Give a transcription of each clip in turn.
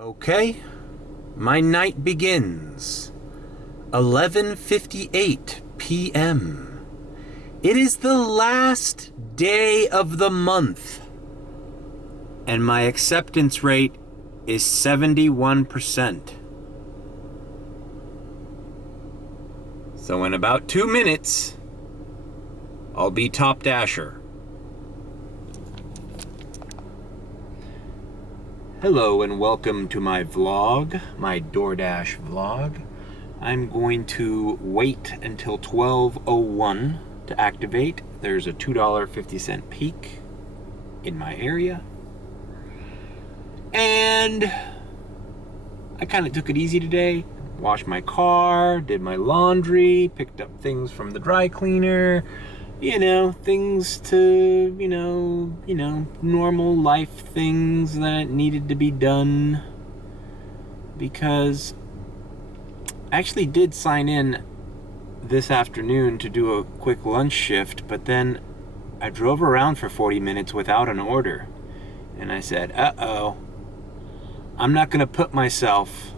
Okay, my night begins. 11:58 p.m. It is the last day of the month, and my acceptance rate is 71%. So in about 2 minutes, I'll be top dasher. Hello and welcome to my vlog, my DoorDash vlog. I'm going to wait until 12:01 to activate. There's a $2.50 peak in my area. And I kind of took it easy today. Washed my car, did my laundry, picked up things from the dry cleaner. Things to, normal life things that needed to be done. Because I actually did sign in this afternoon to do a quick lunch shift, but then I drove around for 40 minutes without an order. And I said, uh-oh, I'm not going to put myself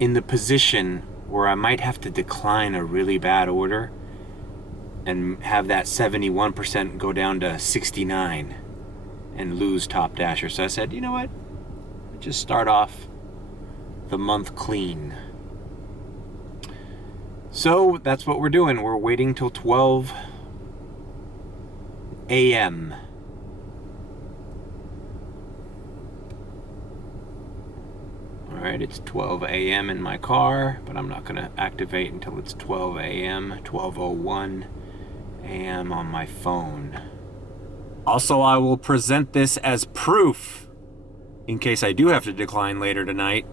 in the position where I might have to decline a really bad order and have that 71% go down to 69 and lose top dasher. So I said, you know what? Just start off the month clean. So that's what we're doing. We're waiting till 12 a.m. All right, it's 12 a.m. in my car, but I'm not going to activate until it's 12 a.m., 12:01 a.m. on my phone. Also, I will present this as proof in case I do have to decline later tonight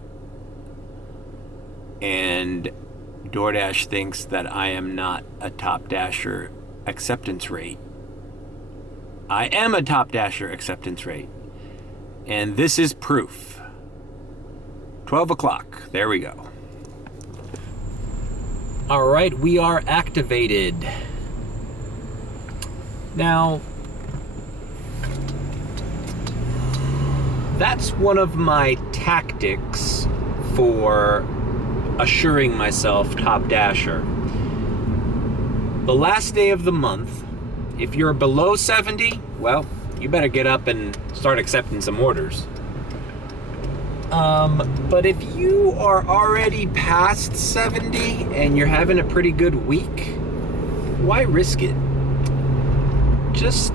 and DoorDash thinks that I am not a top dasher acceptance rate. I am a top dasher acceptance rate, and this is proof. 12 o'clock, there we go. All right, we are activated. Now, that's one of my tactics for assuring myself top dasher. The last day of the month, if you're below 70, well, you better get up and start accepting some orders. But if you are already past 70 and you're having a pretty good week, why risk it? Just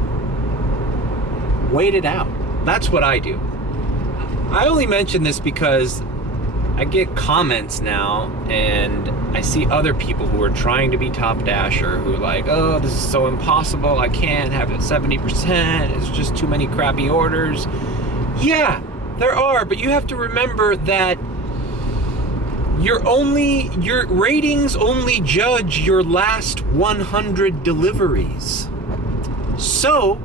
wait it out. That's what I do. I only mention this because I get comments now and I see other people who are trying to be top dasher who are like, oh, this is so impossible. I can't have it 70%. It's just too many crappy orders. Yeah, there are, but you have to remember that your ratings only judge your last 100 deliveries. So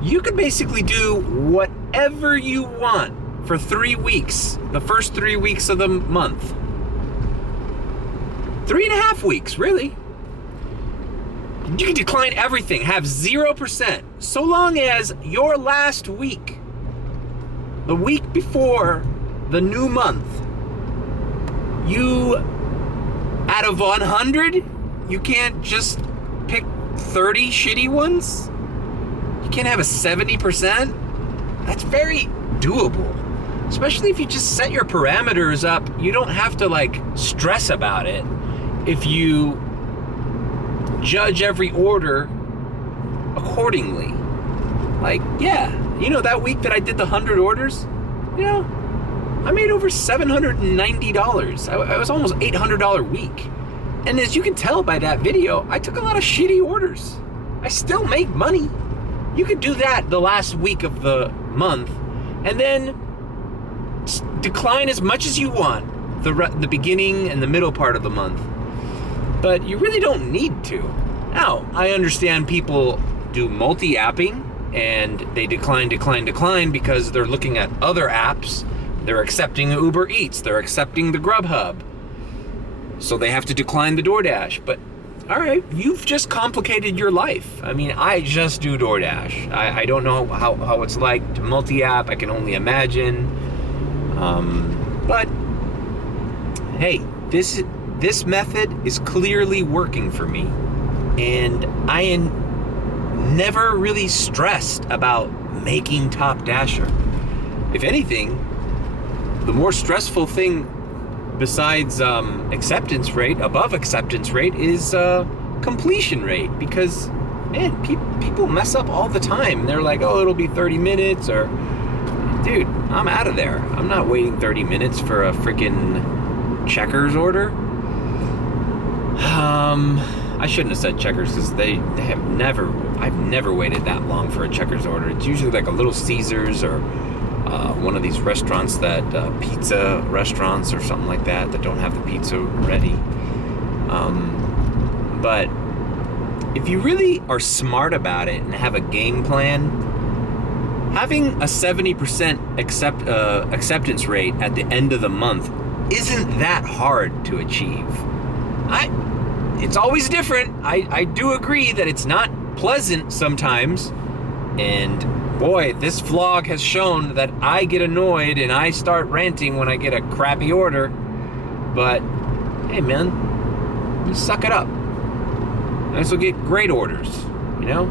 you could basically do whatever you want for 3 weeks, the first 3 weeks of the month. 3.5 weeks, really. You can decline everything, have 0%, so long as your last week, the week before the new month, you, out of 100, you can't just pick 30 shitty ones. You can't have a 70%. That's very doable. Especially if you just set your parameters up, you don't have to stress about it. If you judge every order accordingly. That week that I did the 100 orders, I made over $790. I was almost $800 week. And as you can tell by that video, I took a lot of shitty orders. I still make money. You could do that the last week of the month, and then decline as much as you want the beginning and the middle part of the month. But you really don't need to. Now, I understand people do multi-apping and they decline because they're looking at other apps. They're accepting Uber Eats, they're accepting the Grubhub. So they have to decline the DoorDash. But all right, you've just complicated your life. I mean, I just do DoorDash. I don't know how it's like to multi-app. I can only imagine. But hey, this method is clearly working for me, and I am never really stressed about making Top Dasher. If anything, the more stressful thing besides acceptance rate, above acceptance rate, is completion rate, because man, people mess up all the time. They're like, oh, it'll be 30 minutes, or dude, I'm out of there. I'm not waiting 30 minutes for a freaking Checkers order. I shouldn't have said Checkers, because I've never waited that long for a Checkers order. It's usually like a Little Caesars or one of these restaurants that pizza restaurants or something like that don't have the pizza ready. But if you really are smart about it and have a game plan, having a 70% acceptance rate at the end of the month isn't that hard to achieve. It's always different. I do agree that it's not pleasant sometimes, and boy, this vlog has shown that I get annoyed and I start ranting when I get a crappy order. But hey man, just suck it up. I also get great orders, you know?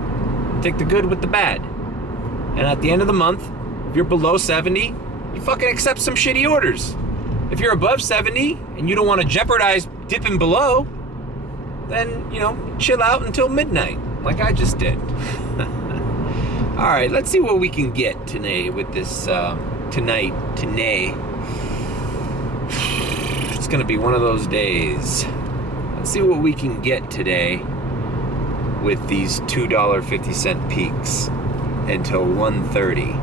Take the good with the bad. And at the end of the month, if you're below 70, you fucking accept some shitty orders. If you're above 70 and you don't want to jeopardize dipping below, then, you know, chill out until midnight, like I just did. All right, let's see what we can get today with this, today. It's gonna be one of those days. Let's see what we can get today with these $2.50 peaks until 1:30.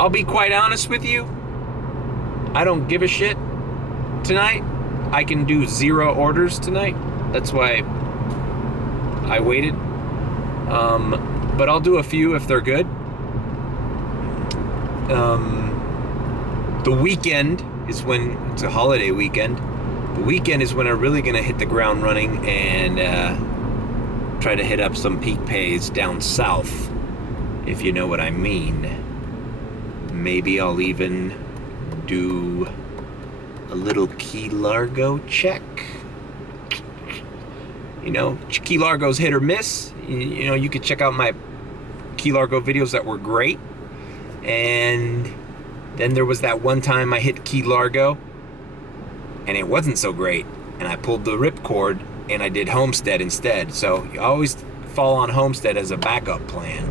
I'll be quite honest with you. I don't give a shit tonight. I can do 0 orders tonight. That's why I waited. But I'll do a few if they're good. The weekend is when, it's a holiday weekend. The weekend is when I'm really gonna hit the ground running and try to hit up some peak pays down south, if you know what I mean. Maybe I'll even do a little Key Largo check. You know, Key Largo's hit or miss. You know, you could check out my Key Largo videos that were great. And then there was that one time I hit Key Largo and it wasn't so great, and I pulled the ripcord and I did Homestead instead. So you always fall on Homestead as a backup plan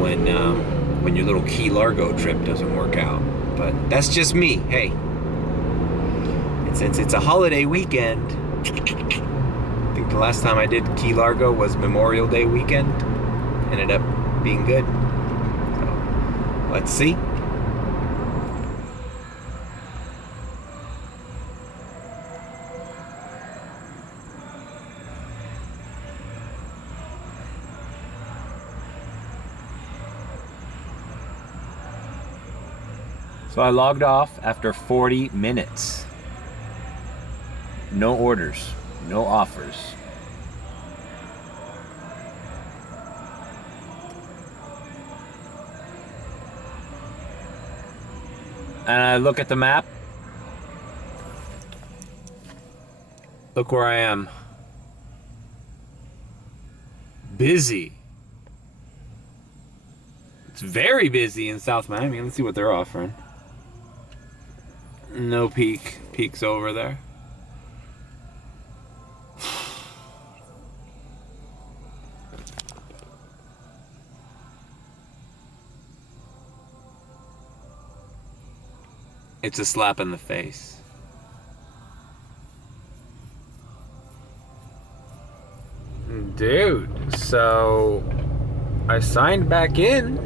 when your little Key Largo trip doesn't work out. But that's just me. Hey, and since it's a holiday weekend, I think the last time I did Key Largo was Memorial Day weekend. Ended up being good. So let's see. So I logged off after 40 minutes. No orders, no offers. And I look at the map. Look where I am. Busy. It's very busy in South Miami. Let's see what they're offering. No peak. Peak's over there. It's a slap in the face. Dude, so I signed back in.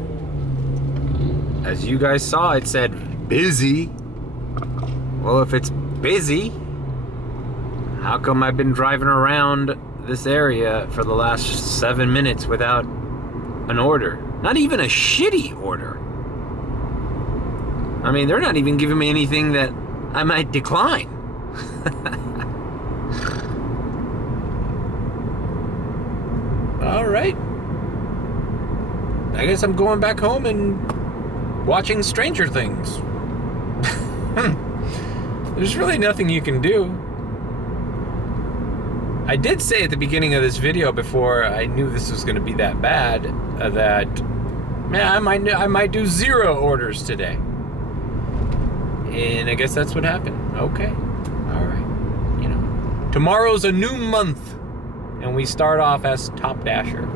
As you guys saw, it said busy. Well, if it's busy, how come I've been driving around this area for the last 7 minutes without an order? Not even a shitty order. I mean, they're not even giving me anything that I might decline. All right. I guess I'm going back home and watching Stranger Things. There's really nothing you can do. I did say at the beginning of this video, before I knew this was going to be that bad, that man, I might do 0 orders today. And I guess that's what happened. Okay. All right. You know, tomorrow's a new month, and we start off as Top Dasher.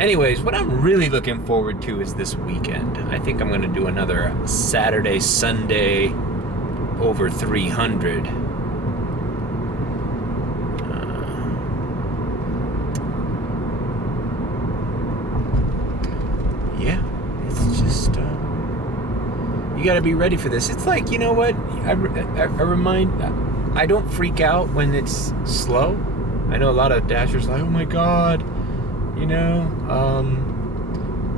Anyways, what I'm really looking forward to is this weekend. I think I'm going to do another Saturday, Sunday over 300. Yeah, it's just, you got to be ready for this. It's like, you know what? I don't freak out when it's slow. I know a lot of Dashers are like, oh my God, you know,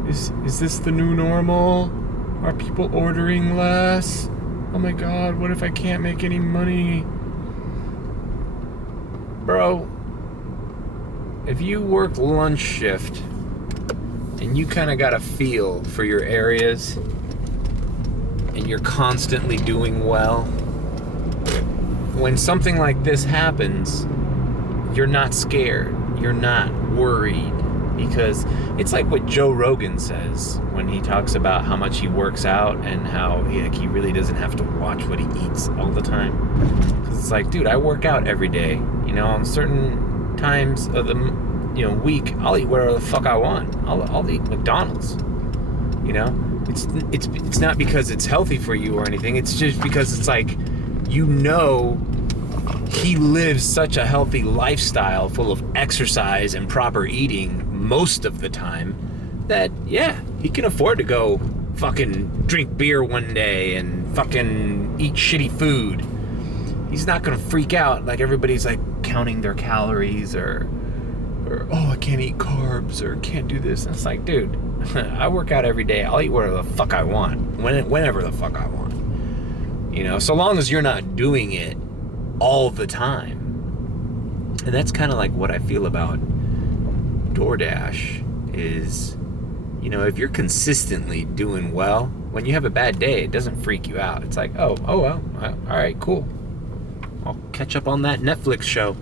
is this the new normal? Are people ordering less? Oh my God, what if I can't make any money? Bro, if you work lunch shift and you kind of got a feel for your areas and you're constantly doing well, when something like this happens, you're not scared, you're not worried, because it's like what Joe Rogan says when he talks about how much he works out and how he really doesn't have to watch what he eats all the time. Because it's like, dude, I work out every day. You know, on certain times of the week, I'll eat whatever the fuck I want. I'll eat McDonald's. You know, it's not because it's healthy for you or anything. It's just because it's like, you know, he lives such a healthy lifestyle full of exercise and proper eating most of the time that, yeah, he can afford to go fucking drink beer one day and fucking eat shitty food. He's not gonna freak out like everybody's like counting their calories or oh, I can't eat carbs or can't do this. And it's like, dude, I work out every day. I'll eat whatever the fuck I want, whenever the fuck I want. You know, so long as you're not doing it all the time. And that's kind of like what I feel about DoorDash is, you know, if you're consistently doing well, when you have a bad day, it doesn't freak you out. It's like, oh well, all right, cool. I'll catch up on that Netflix show.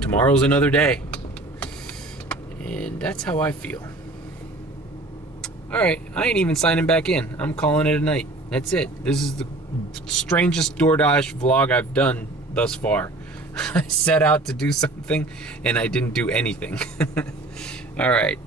Tomorrow's another day. And that's how I feel. All right, I ain't even signing back in. I'm calling it a night. That's it. This is the strangest DoorDash vlog I've done thus far. I set out to do something and I didn't do anything. All right.